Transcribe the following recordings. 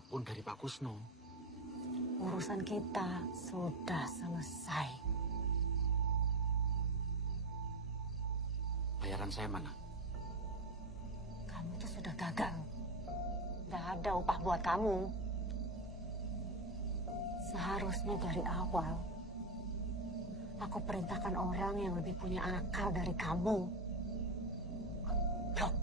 apapun dari Pak Kusno. Urusan kita sudah selesai. Bayaran saya mana? Kamu tuh sudah gagal. Tidak ada upah buat kamu. Seharusnya dari awal, aku perintahkan orang yang lebih punya akal dari kamu. Blok.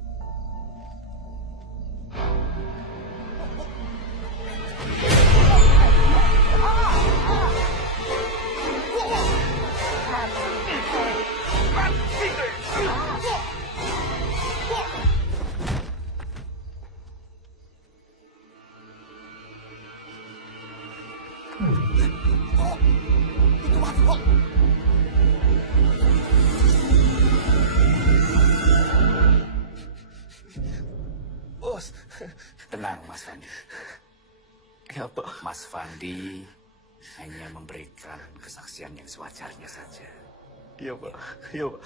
Itu masuk. Bos. Tenang, Mas Fandi. Ya, Pak. Mas Fandi hanya memberikan kesaksian yang sewajarnya saja. Iya, Pak. Iya, Pak.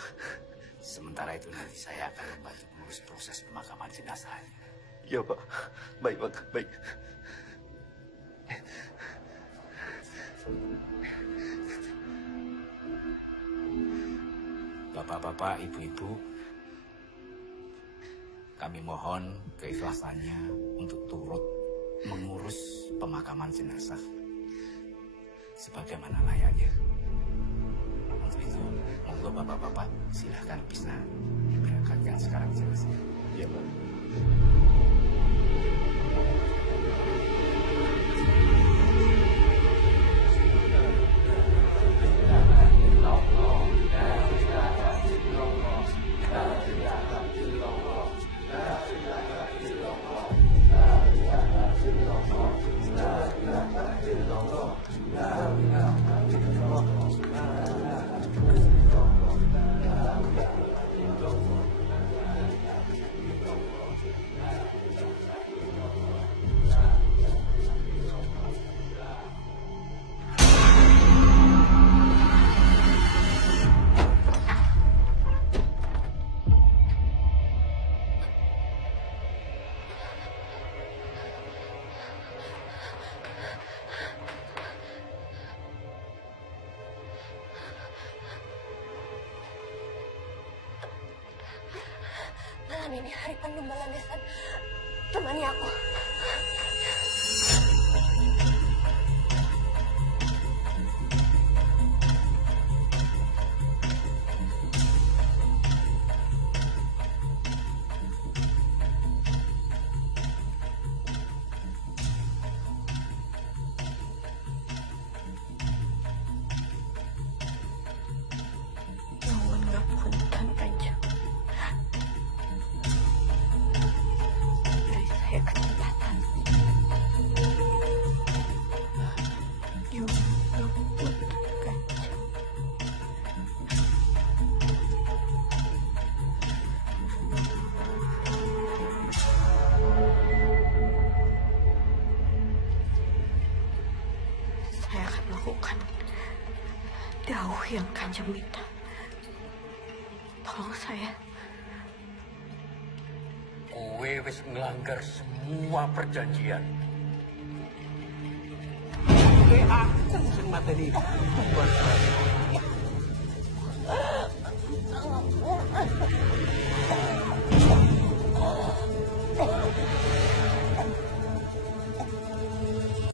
Sementara itu nanti saya akan membantu mengurus proses pemakaman jenazahnya. Iya, Pak. Baik, Pak. Baik. Bapak-bapak, ibu-ibu, kami mohon keikhlasannya untuk turut mengurus pemakaman jenazah sebagaimana layaknya. Untuk itu, monggo bapak-bapak silahkan bisa berangkatkan sekarang jenazah. Iya, Pak. Malam ini hari penuh balasan. Temani aku. Nuwun ngapunten, Kanjeng. Beri saya kesempatan. Nyuwun ngapunten, Kanjeng. Saya akan melakukan dawuh yang Kanjeng minta. Tolong saya. Kowe wis ngelanggar semua perjanjian. Aku sing materi.